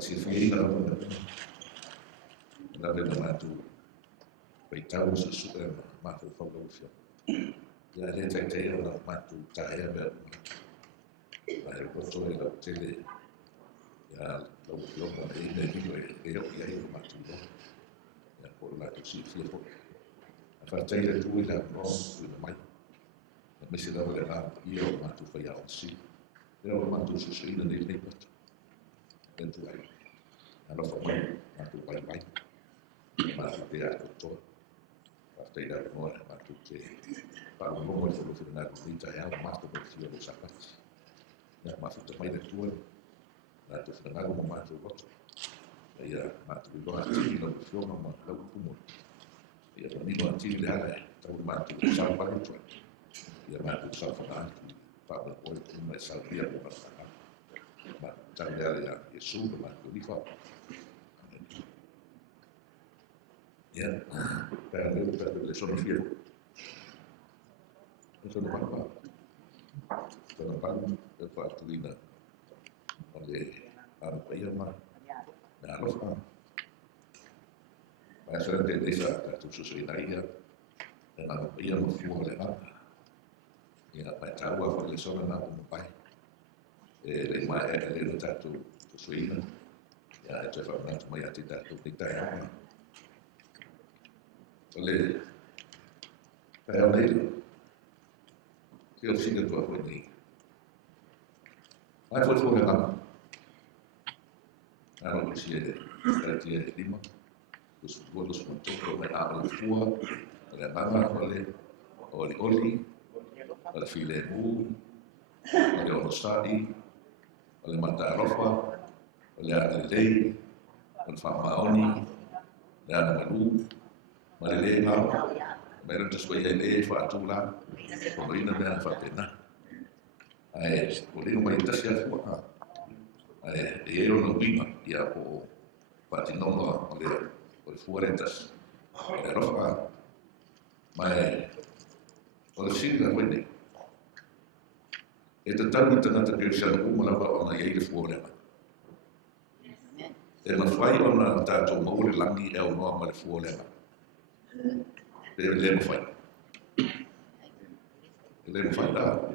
si fui la matu peitau su matu fausia ya le te la matu tae be la ko so la tele ya lo mo le le yo ya yo matu ya por la que si fui por fa te le tu la no mai me si la la io matu fa ya si pero matu su su ne le dentro ai allora fa mai matu vai ma te ha tutto parte da noi ma tutti parlo come se fosse una vita e un masto per filo lo sapete ma tutto mai del tuo la tua strada come ma tu cosa e ya ma tu lo hai lo fiume ma lo come e ya mi non ti le tra un ma tu sa fare tu ya ma tu sa fare parlo poi come sa via come sta ma cambiare ya Gesù ma tu li fa ya per le sono fiero sono qua sono parlo per farti lì oleh apa ya mah nah lo kan pasal de desa tu susuinaria dan apa ya mo fu oleh apa ya apa tahu apa le sono na mo pai le mai le tu susuina ya itu fa na mo ya tidak tu kita ya oleh kayak oleh que eu siga tua foi mas foi foi lá Allora si è prima, quello spunto come la fua, la mamma con le oli, le file mu, le orosari, le matarofa, le alei, le famaoni, le anamalu, ma le lei ma era già sua lei fa tula, come in una fatena. Voleva mai tassi al fuoco. E ero no prima ia po patinonga o le fuorentas e rofa ma o le singa quindi e tanto tanto che sia una la va una ie fuorena e ma fai una tanto mo le langi e no ma le fuorena e le fai da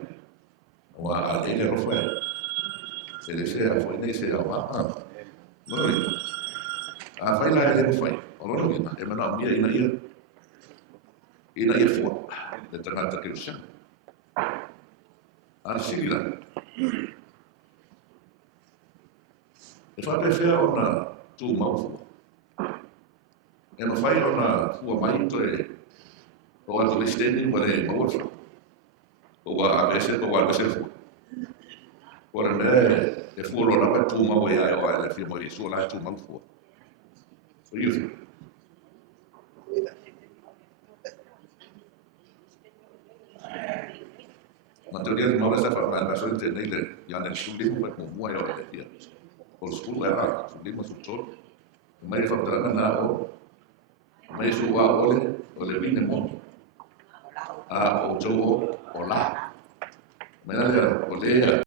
o a le rofa se desea fue ne se va noi a fai la le fai allora mina e meno mia ina ia fu de tanata che sia a sigla e fa per fare una tu mau e non fai una fu mai o alto le stelle vuole mau o a veces fu ora ne e fu lo la tu mau e o la firmo di su la tu mau fu so io material mau sta parlando solo te nelle ya nel studio per muoio e via col studio era studio su solo mai fa parlare mai su a ole vine mo a o jo o la me la ole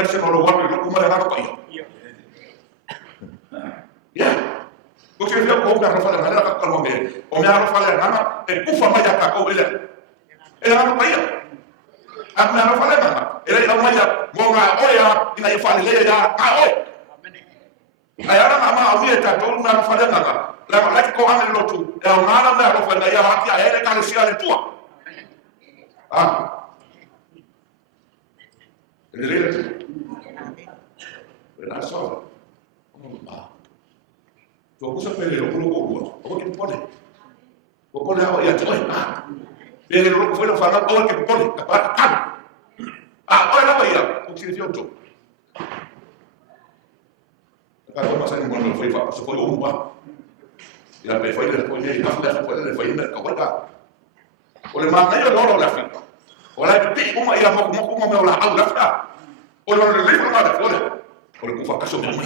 connection o lo watu lo kuma na ko iyo ya ko ke fia ko ka fa na ka ko me o me aro fa na e ku fa ma ya ka ko ele aro pa iyo a me aro fa na ele aro ma ya mo nga o ya ina ye fa le ya a o ayara mama a wi ta to na fa na ka la ko ame lo tu e o na me aro fa na ya ha ti a ele ka le sia le tua ele la so to ko sa pele lo ko o ke pone o pone a ya toi pele lo ko fa na o ke pone ka pa ka o na wa ya o ke fi to ka ko ma sa ni mo lo foi fa so foi o ba ya pe foi le ko ni ka fa foi le foi na ka ka o le ma na yo lo la fi o la ti o ma ya mo me o la au la fa o lo le le ma da fore o le ku fa ka so mo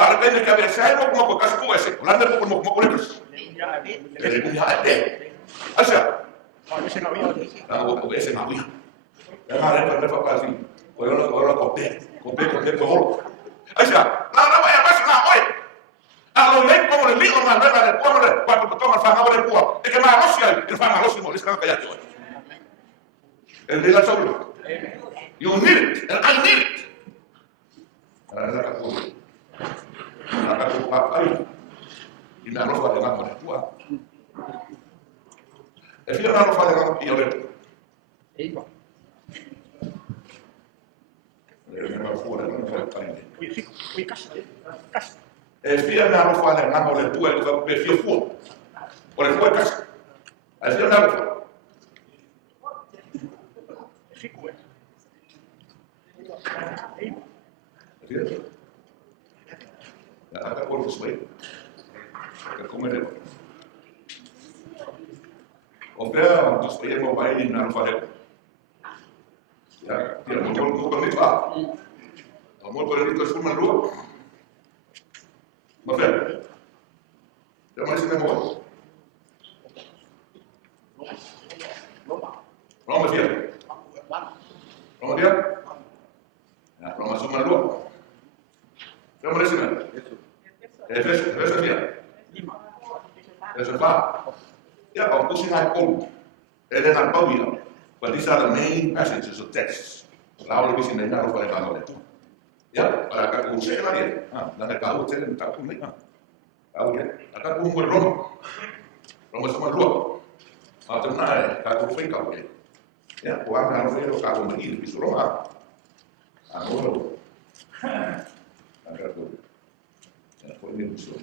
ara bene ka sai mo ko ka ko ese la ne ko mo ko le ele ku ya de asa ese na wi ya ma le fa pa si o lo ko pe ko asa la na ya pas na oi a lo le ko le o ma le ko le pa to ma fa na le ko e ke ma rosia il fa ma rosia mo le ska ka ya to el de la solo you need it and I need it ina rofa de mamma de tua e fino a rofa de mamma io le ma fuori non puoi fare qui cassa e fino a rofa de mamma de tua e fio fuori o le fuori cassa e fino a rofa ada por sesuai come opera untuk supaya mau main dengan Farel ya tidak mau perlu apa mau perlu itu semua dulu Farel ya masih mau Roma dia ya Roma semua dulu ya masih Efeso dia Efeso fa yeah, of course, in our own. And then I'm probably, but these are the main passages of texts. Lalu di sini naruh pada kalau itu. Ya, pada kata usai lagi. Dan kau cakap tak pun lagi. Kau ya, akan umur Roma semua dua. Tenang, kau fui kau ya. Ya, orang yang fui kau begini di Roma. Anu, agak tu. Ya, kau ini musuh.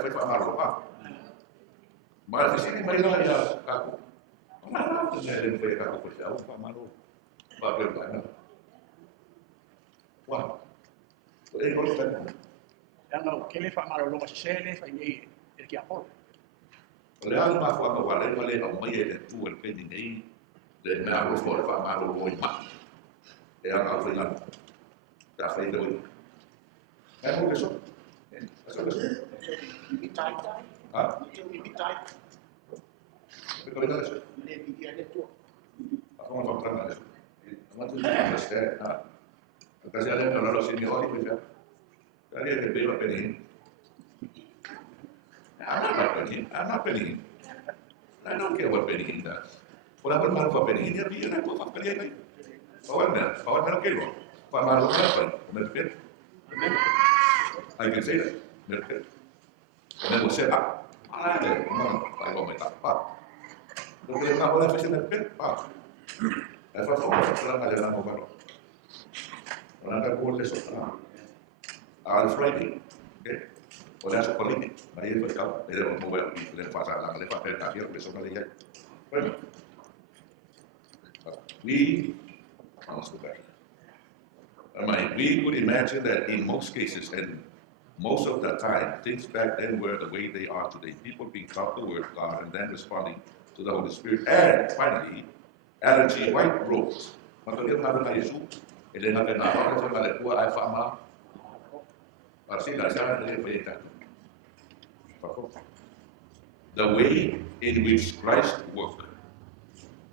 Foi falar lá. Mas di sini mai lah ya aku. Mana saya dia boleh aku percaya apa malu. Bagai mana. Wah. Boleh kalau kan. Yang kini fa malo lo masih fa ini ilki apol. Oleh alma fa ka wale wale au mai ele tu el pe ni le na ro fo fa malu lo ma. E anga fa lan. Da fa itu. Kamu besok. Besok. Ah? Pero no es. Vamos a comprar más. Vamos a hacer nada. Casi ayer no lo sin igual y ya. Cari que pide la penín. I'm not penín. I don't care what penín does. Por la forma de penín, ya vi una cosa penín. Ahora no quiero. Para más lo que me refiero. I can say that. Me refiero. And then we'll say, no, I go make that. Lo que es una buena fecha de pie, eso es todo, la llevan a moverlo. No hay que ocurrir eso, al Friday, o sea, su política, ahí es pecado, le debemos mover y le pasa la tentación, que eso no le llega. Bueno, vamos a ver. I mean, we would imagine that in most cases, and most of the time, things back then were the way they are today. People being taught the word of God and then responding to the Holy Spirit. And finally, Ellen G. White wrote, the way in which Christ worked.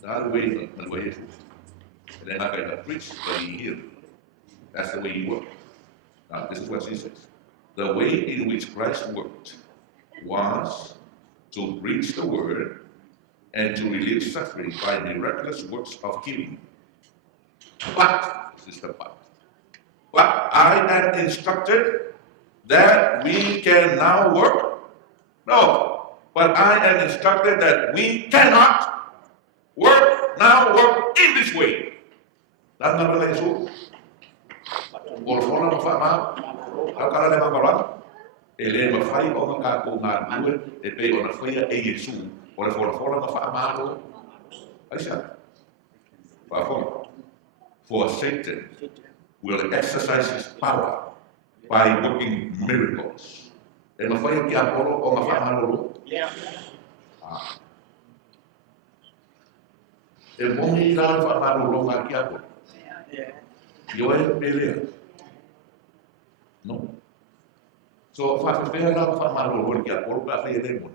That way the way it worked. And then I'm going to preach what he heard. That's the way he worked. Now, this is what she says. The way in which Christ worked was to preach the word and to relieve suffering by miraculous works of healing. But, this is the part, but I am instructed that we can now work. No, but I am instructed that we cannot work in this way. That's not really true. Por favor, no fa mal. Akala le mangala. Ele ma fai o nga ko nga ngue e pe ona foi e Yesu. Ora fora no fa mal. Aisha. For Satan will exercise his power by working miracles. E ma fai ki Apolo o ma fa mal. Yeah. E mongi la fa mal lo nga ki Apolo. Yo es pelea. No. So, fa fe la fa malo porque a por pa fe de mon.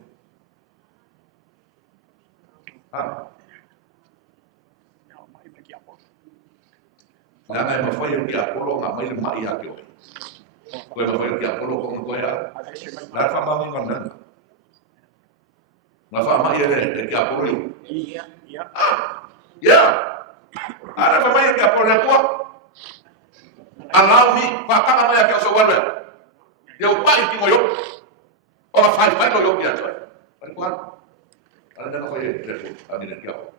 Na mai fa yo ki a por nga mai mai ya yo. Ko ma fa ki a por ko ya. La fa ma ngon nan. Na fa ma ye de ki a por yo. Yeah. Ara fa ma ki a por la ko. Allow me, pakana mo yake so wala. Yo pa inti mo yo. O fa no yo pia to. Ano ko? Ano na ko ye? Ano na kiyo?